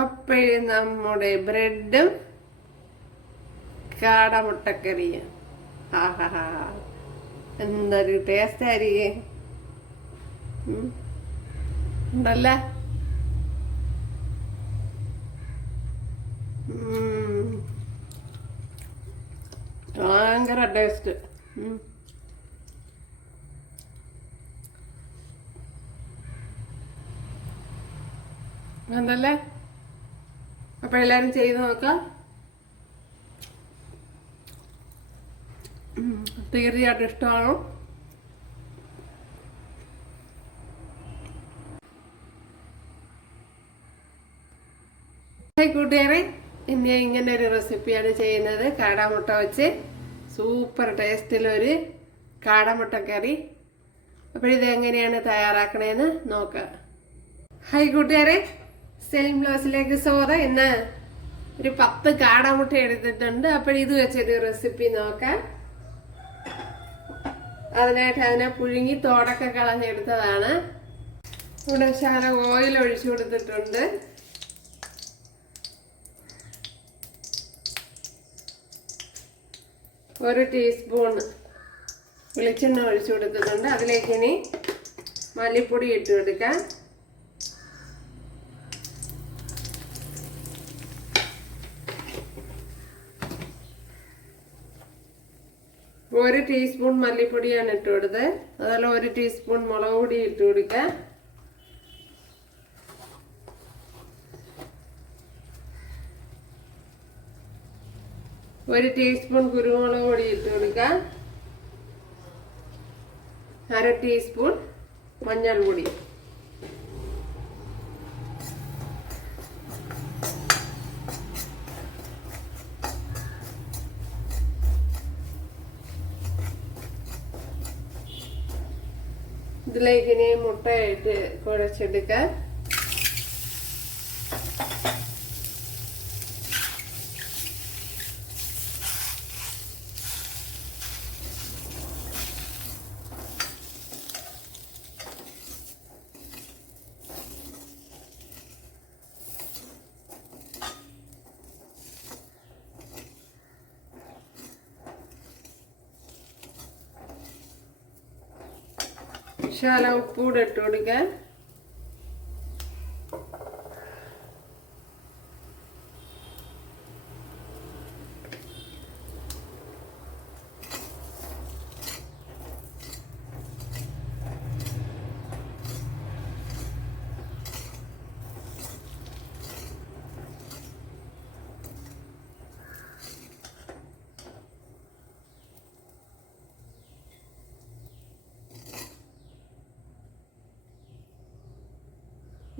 അപ്പോഴേ നമ്മുടെ ബ്രെഡും കാടമുട്ടക്കറിയും ആഹാ എന്തൊരു ടേസ്റ്റ് ആയിരിക്കും ഉണ്ടല്ലേ. ഭയങ്കര ടേസ്റ്റ്. ഉണ്ടല്ലേ. അപ്പൊ എല്ലാരും ചെയ്ത് നോക്കാം. തീർച്ചയായിട്ടും ഇഷ്ടമാണോ? കൂട്ടുകാരെ, ഇനി ഇങ്ങനെ ഒരു റെസിപ്പിയാണ് ചെയ്യുന്നത്. കാടമുട്ട വെച്ച് സൂപ്പർ ടേസ്റ്റിലൊരു കാടമുട്ട കറി. അപ്പോഴിത് എങ്ങനെയാണ് തയ്യാറാക്കണേന്ന് നോക്കാം. ഹായ് കൂട്ടുകാരെ, സെയിം ബ്ലോസിലേക്ക് സ്വാഗതം. ഇന്ന് ഒരു 10 കാടമുട്ട എടുത്തിട്ടുണ്ട്. അപ്പോഴിത് വെച്ചൊരു റെസിപ്പി നോക്കാം. അതിനായിട്ട് അതിനെ പുഴുങ്ങി തോടൊക്കെ കളഞ്ഞെടുത്തതാണ്. ഇവിടെ ശകലം ഓയിൽ ഒഴിച്ചു കൊടുത്തിട്ടുണ്ട്. ഒരു ടീസ്പൂൺ വെളിച്ചെണ്ണ ഒഴിച്ചു കൊടുത്തിട്ടുണ്ട്. അതിലേക്ക് ഇനി മല്ലിപ്പൊടി ഇട്ട് കൊടുക്കാം. ഒരു ടീസ്പൂൺ മല്ലിപ്പൊടിയാണ് ഇട്ട് കൊടുത്തത്. അതുപോലെ ഒരു ടീസ്പൂൺ മുളക് പൊടി ഇട്ട് കൊടുക്കാം. ഒരു ടീസ്പൂൺ കുരുമുളക് പൊടി ഇട്ട് കൊടുക്കാം. അര ടീസ്പൂൺ മഞ്ഞൾപ്പൊടി. ഇതിലേക്ക് ഇനി മുട്ടയായിട്ട് കുഴച്ചെടുക്കാം. ശകലം ഉപ്പൂടെ ഇട്ട് കൊടുക്കാൻ.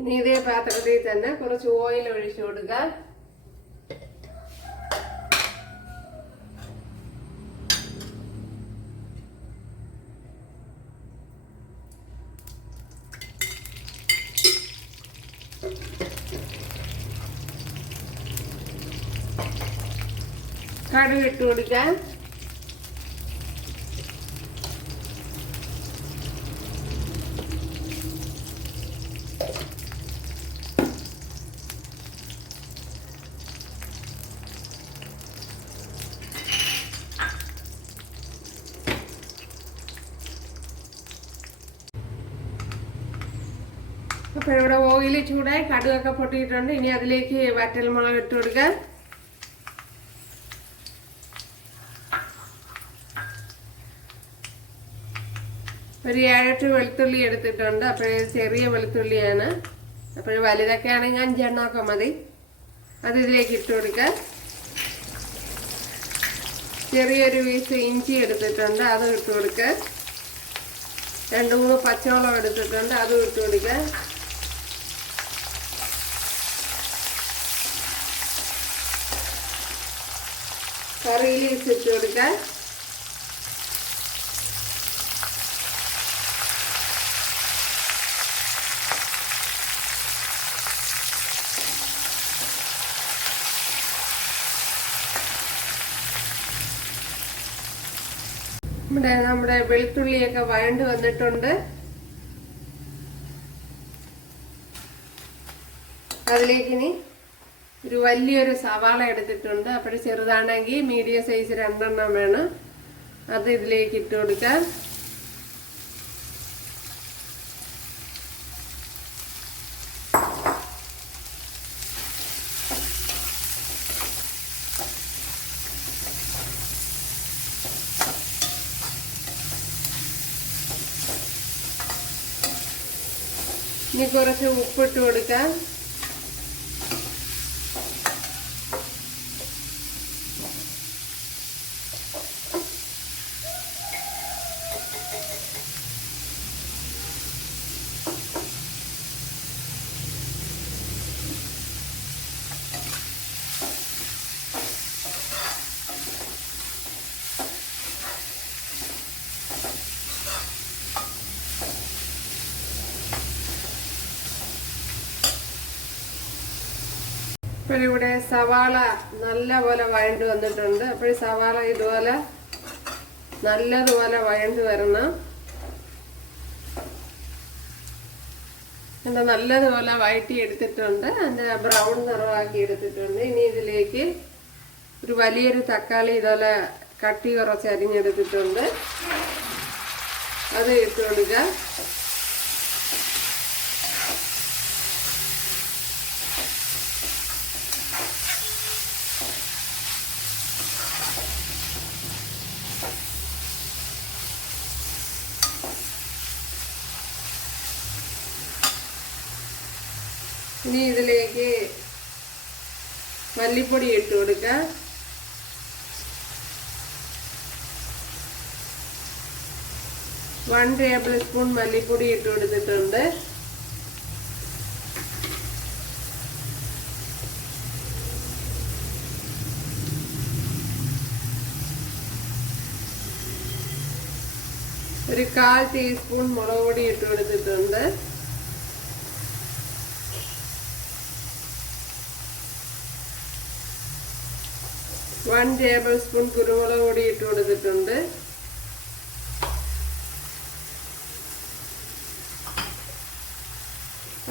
ഇനി ഇതേ പാത്രത്തിൽ തന്നെ കുറച്ച് ഓയിൽ ഒഴിച്ചു കൊടുക്കുക. കടുക് ഇട്ട് കൊടുക്കാം. അപ്പോൾ ഇവിടെ ഓയിൽ ചൂടായി കടുകൊക്കെ പൊട്ടിയിട്ടുണ്ട്. ഇനി അതിലേക്ക് വറ്റൽമുളക് ഇട്ട് കൊടുക്കാം. ഒരു 7-8 വെളുത്തുള്ളി എടുത്തിട്ടുണ്ട്. അപ്പോൾ ചെറിയ വെളുത്തുള്ളിയാണ്. അപ്പോൾ വലുതൊക്കെ ആണെങ്കിൽ 5 എണ്ണമൊക്കെ മതി. അത് ഇതിലേക്ക് ഇട്ട് കൊടുക്കാം. ചെറിയൊരു പീസ് ഇഞ്ചി എടുത്തിട്ടുണ്ട്, അതും ഇട്ട് കൊടുക്കുക. 2-3 പച്ചമുളക് എടുത്തിട്ടുണ്ട്, അതും ഇട്ട് കൊടുക്കുക. കറി ലീവ്സ് ഇട്ട് കൊടുക്കാൻ. നമ്മുടെ വെളുത്തുള്ളിയൊക്കെ വഴണ്ട് വന്നിട്ടുണ്ട്. അതിലേക്ക് ഇനി ഒരു വലിയൊരു സവാള എടുത്തിട്ടുണ്ട്. അപ്പോൾ ചെറുതാണെങ്കിൽ മീഡിയം സൈസ് 2 വേണം. അത് ഇതിലേക്ക് ഇട്ട് കൊടുക്കാം. ഇനി കുറച്ച് ഉപ്പിട്ട് കൊടുക്കാം. അപ്പോൾ ഇവിടെ സവാള നല്ലപോലെ വഴണ്ട് വന്നിട്ടുണ്ട്. അപ്പോൾ സവാള ഇതുപോലെ നല്ലതുപോലെ വഴണ്ട് വരണം. എന്താ നല്ലതുപോലെ വഴറ്റി എടുത്തിട്ടുണ്ട്. അതിൻ്റെ ബ്രൗൺ നിറമാക്കി എടുത്തിട്ടുണ്ട്. ഇനി ഇതിലേക്ക് ഒരു വലിയൊരു തക്കാളി ഇതുപോലെ കട്ടി കുറച്ച് അരിഞ്ഞെടുത്തിട്ടുണ്ട്. അത് ഇട്ട് കൊടുക്കുക. ഇനി ഇതിലേക്ക് മല്ലിപ്പൊടി ഇട്ട് കൊടുക്കുക. वन ടേബിൾ സ്പൂൺ മല്ലിപ്പൊടി ഇട്ട് കൊടുത്തിട്ടുണ്ട്. ഒരു 1/4 ടീസ്പൂൺ മുളക് പൊടി ഇട്ട് കൊടുത്തിട്ടുണ്ട്. वन ടേബിൾ സ്പൂൺ കുരുമുളക് പൊടി ഇട്ട് കൊടുത്തിട്ടുണ്ട്.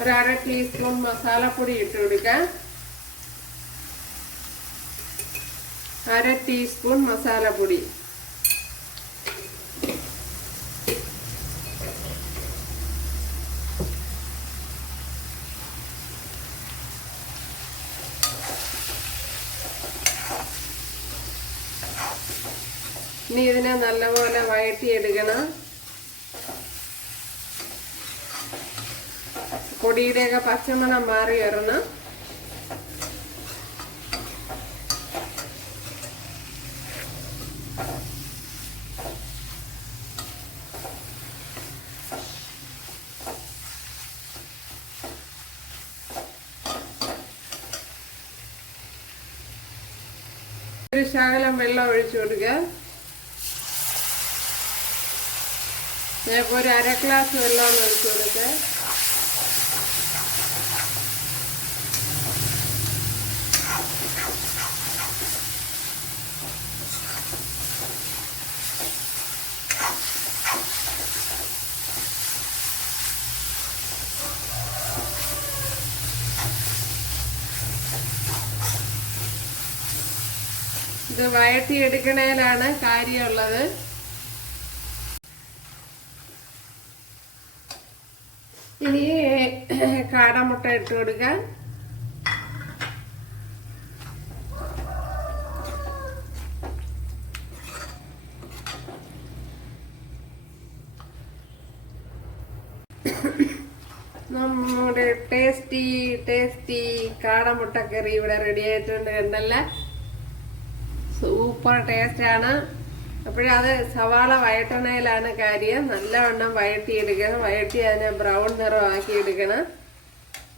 ഒരു 1/2 ടീസ്പൂൺ മസാലപ്പൊടി ഇട്ട് കൊടുക്കാം. 1/2 ടീസ്പൂൺ മസാലപ്പൊടി. ഇനി ഇതിനെ നല്ലപോലെ വഴറ്റിയെടുക്കണം. പൊടിയുടെയൊക്കെ പച്ചമണം മാറി വരണം. ഒരു ശകലം വെള്ളം ഒഴിച്ചു കൊടുക്കുക. ഒരു 1/2 ഗ്ലാസ് വെള്ളം ഒഴിച്ചു കൊടുക്കുക. ഇത് വഴറ്റിയെടുക്കണേലാണ് കാര്യമുള്ളത്. ഇനി കാടമുട്ട ഇട്ട് കൊടുക്കാം. നമ്മുടെ ടേസ്റ്റി കാടമുട്ടക്കറി ഇവിടെ റെഡി ആയിട്ടുണ്ട്. കണ്ടല്ല, സൂപ്പർ ടേസ്റ്റ് ആണ്. അപ്പോഴത് സവാള വഴറ്റണയിലാണ് കാര്യം. നല്ലവണ്ണം വഴറ്റിയെടുക്കണം. വഴറ്റി അതിനെ ബ്രൗൺ നിറമാക്കി എടുക്കണം.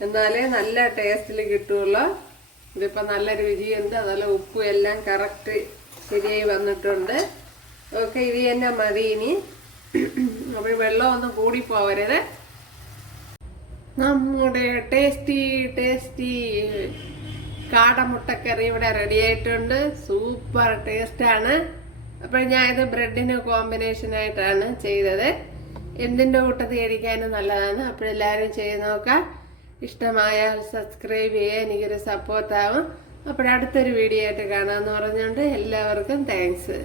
എന്നാലേ നല്ല ടേസ്റ്റിൽ കിട്ടുള്ളൂ. ഇതിപ്പോൾ നല്ല രുചിയുണ്ട്. അതുപോലെ ഉപ്പും എല്ലാം കറക്റ്റ് ശരിയായി വന്നിട്ടുണ്ട്. ഓക്കെ, ഇത് തന്നെ മതി ഇനി. അപ്പോൾ വെള്ളമൊന്നും കൂടിപ്പോവരുത്. നമ്മുടെ ടേസ്റ്റി കാടമുട്ടക്കറി ഇവിടെ റെഡി ആയിട്ടുണ്ട്. സൂപ്പർ ടേസ്റ്റാണ്. അപ്പോൾ ഞാൻ ഇത് ബ്രെഡിന് കോമ്പിനേഷനായിട്ടാണ് ചെയ്തത്. എന്തിൻ്റെ കൂട്ടത്തിൽ കഴിക്കാനും നല്ലതാണ്. അപ്പോൾ എല്ലാവരും ചെയ്ത് നോക്കാം. ഇഷ്ടമായാൽ സബ്സ്ക്രൈബ് ചെയ്യുക, എനിക്കൊരു സപ്പോർട്ടാവും. അപ്പോഴടുത്തൊരു വീഡിയോ ആയിട്ട് കാണാമെന്ന് പറഞ്ഞുകൊണ്ട് എല്ലാവർക്കും താങ്ക്സ്.